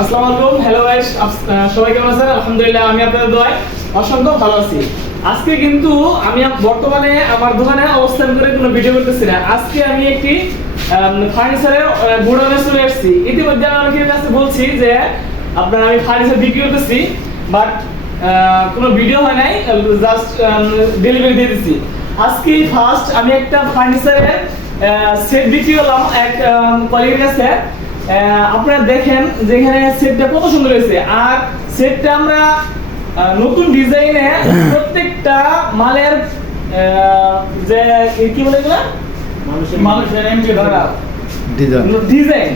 আসসালামু আলাইকুম, hello guys, সবাই কেমন আছেন? আলহামদুলিল্লাহ, আমি আপনাদের দোয়ায় অসংখ্য ভালো আছি। আজকে কিন্তু আমি বর্তমানে আমার দোকানে অবস্থান করে কোনো ভিডিও করতেছি না। আজকে আমি একটি ফার্নিচারের গোডাউনে চলে এসেছি। ইতিমধ্যে আমি অনেকের কাছে বলছি যে আপনারা আমি ফার্নিচার বিক্রি করতেছি, বাট কোনো ভিডিও হয় নাই, জাস্ট ডেলিভারি দিয়ে দিচ্ছি। আজকে ফার্স্ট আমি একটা ফার্নিচারের সেট বিক্রি করলাম এক কলিগের কাছে। আপনারা দেখেন যে এখানে সেটটা কত সুন্দর হয়েছে, আর সেটটা আমরা নতুন ডিজাইনে প্রত্যেকটা মালের যে কি বলে এগুলা মানুষের ডিজাইন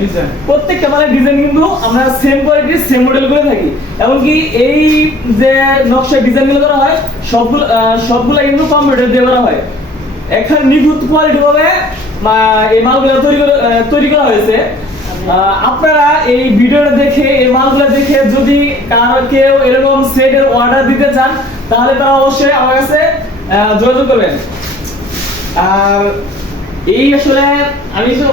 প্রত্যেকটা মালের ডিজাইন কিন্তু আমরা সেম কোয়ালিটির সেম মডেল করে থাকি। এমনকি এই যে নকশা ডিজাইনগুলো করা হয় সবগুলা কিন্তু কম্পিউটার দিয়ে করা হয়। এখানে নিখুঁত কোয়ালিটি ভাবে এই মালগুলো তৈরি করা হয়েছে। আপনারা এই ভিডিওটা দেখে এই মালগুলো দেখে যদি কারো কেউ এরকম সেটের অর্ডার দিতে চান তাহলে তারা অবশ্যই আমার কাছে যোগাযোগ করবেন। আর এই আসলে আমি তো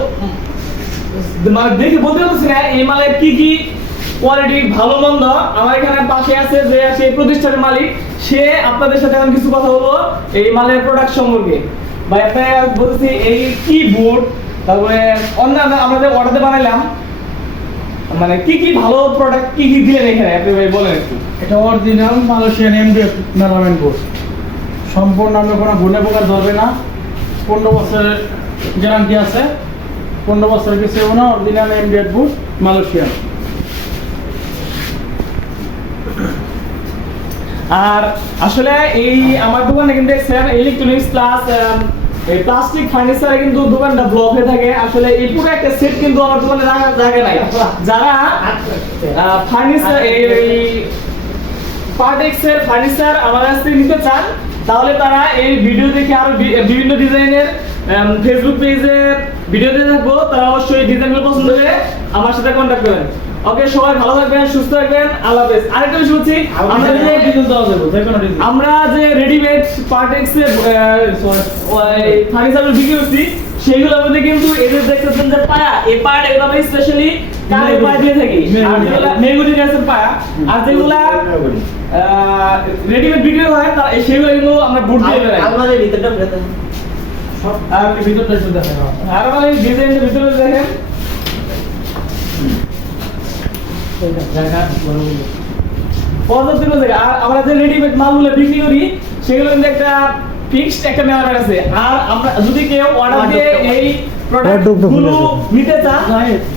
দেখে বলতে পারছি না এই মালের কি কি কোয়ালিটি ভালো মন্দ। আমার এখানে পাশে আছে যে সেই প্রতিষ্ঠানের মালিক, সে আপনাদের সাথে আমি কিছু কথা বলবো এই মালের প্রোডাক্ট সম্পর্কে। ভাই আপনারা বলতেছি এই কি বোর্ড, তারপরে অন্যান্য আমাদের অর্ডারে বানাইলাম, মানে কি কি ভালো প্রোডাক্ট কি কি দিলেন এখানে আপনি ভাই বলেন একটু। এটা অরিজিনাল মালয়েশিয়ান এমডিএফ মেলামেন্ট বোর্ড, সম্পূর্ণ আমরা কোনো গুণে প্রকার ধরবে না। 15 বছরের গ্যারান্টি আছে, 15 বছরের কিছু না। Original MDF board Malaysian. আর আসলে এই আমার দোকানে কিন্তু দেখছেন ইলেকট্রনিক্স প্লাস এই প্লাস্টিক ফার্নিচারে কিন্তু দোকানটা ব্লক হয়ে থাকে। আসলে এই পুরো একটা সেট কিন্তু আমার দোকানে রাখার জায়গা নাই। যারা ফার্নিচার এই পার্টেক্সের ফার্নিচার আমার কাছ থেকে নিতে চান তাহলে তারা এই ভিডিও দেখে আরো বিভিন্ন ডিজাইনের ফেসবুক পেজে ভিডিও দিয়ে থাকবো, তারা অবশ্যই ডিজাইনগুলো পছন্দ করে আমার সাথে কন্ট্যাক্ট করেন। ওকে, সবাই ভালো থাকবেন, সুস্থ থাকবেন, আল্লাহ হাফেজ। আরেকটা বিষয় হচ্ছে আমরা যে রেডিমেড পার্টেক্সের ফার্নিচার বিক্রি করছি সেইগুলোর মধ্যে কিন্তু এদের দেখতেছেন যে পায়া, এই পায়া এগুলো আমরা স্পেশালি কাঠের পায়া দিয়ে থাকি, আর যেগুলো মেহগনি গাছের পায়া, আর যেগুলা রেডিমেড বিক্রি হয় সেগুলো কিন্তু আমরা বুট দিয়ে দেই। আলমারির ভিতরটা দেখেন, আর ভিতরটা একটু দেখেন, আর মানে ডিজাইনের ভিতরে দেখেন আমরা যে রেডিমেড মালগুলো বিক্রি করি সেগুলো কিন্তু একটা ফিক্সড একটা মেয়াদ আছে। আর আমরা যদি কেউ অর্ডার দিয়ে এই প্রোডাক্টগুলো নিতে চান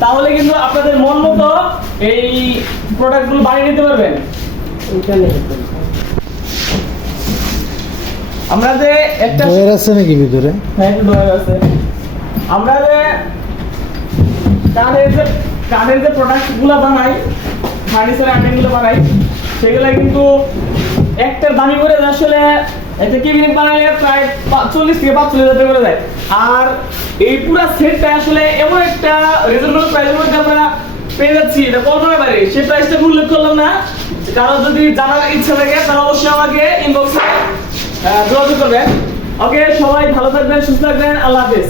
তাহলে কিন্তু আপনাদের মন মতো এই প্রোডাক্টগুলো বানিয়ে নিতে পারবেন। আমরা যে একটা ডয়ার আছে নাকি ভিতরে? হ্যাঁ, একটা ডয়ার আছে। আমরা যে কাঠের যে প্রোডাক্টগুলো বানাই, ফার্নিচার আইটেমগুলো বানাই, সেগুলো কিন্তু একটা দামি করে আসলে একটা কেবিনেট বানাইলে প্রায় 40 থেকে 45 হাজার করে যায়। আর এই পুরো সেটটা আসলে এমন একটা রিজনেবল প্রাইসের মধ্যে আমরা পেয়ে যাচ্ছি, এটা কল্পনার বাইরে। সেই প্রাইসটা উল্লেখ করলাম না, কারো যদি জানার ইচ্ছা থাকে তাহলে অবশ্যই আমাকে ইনবক্সে যোগাযোগ করবেন। ওকে, সবাই ভালো থাকবেন, সুস্থ থাকবেন, আল্লাহ হাফেজ।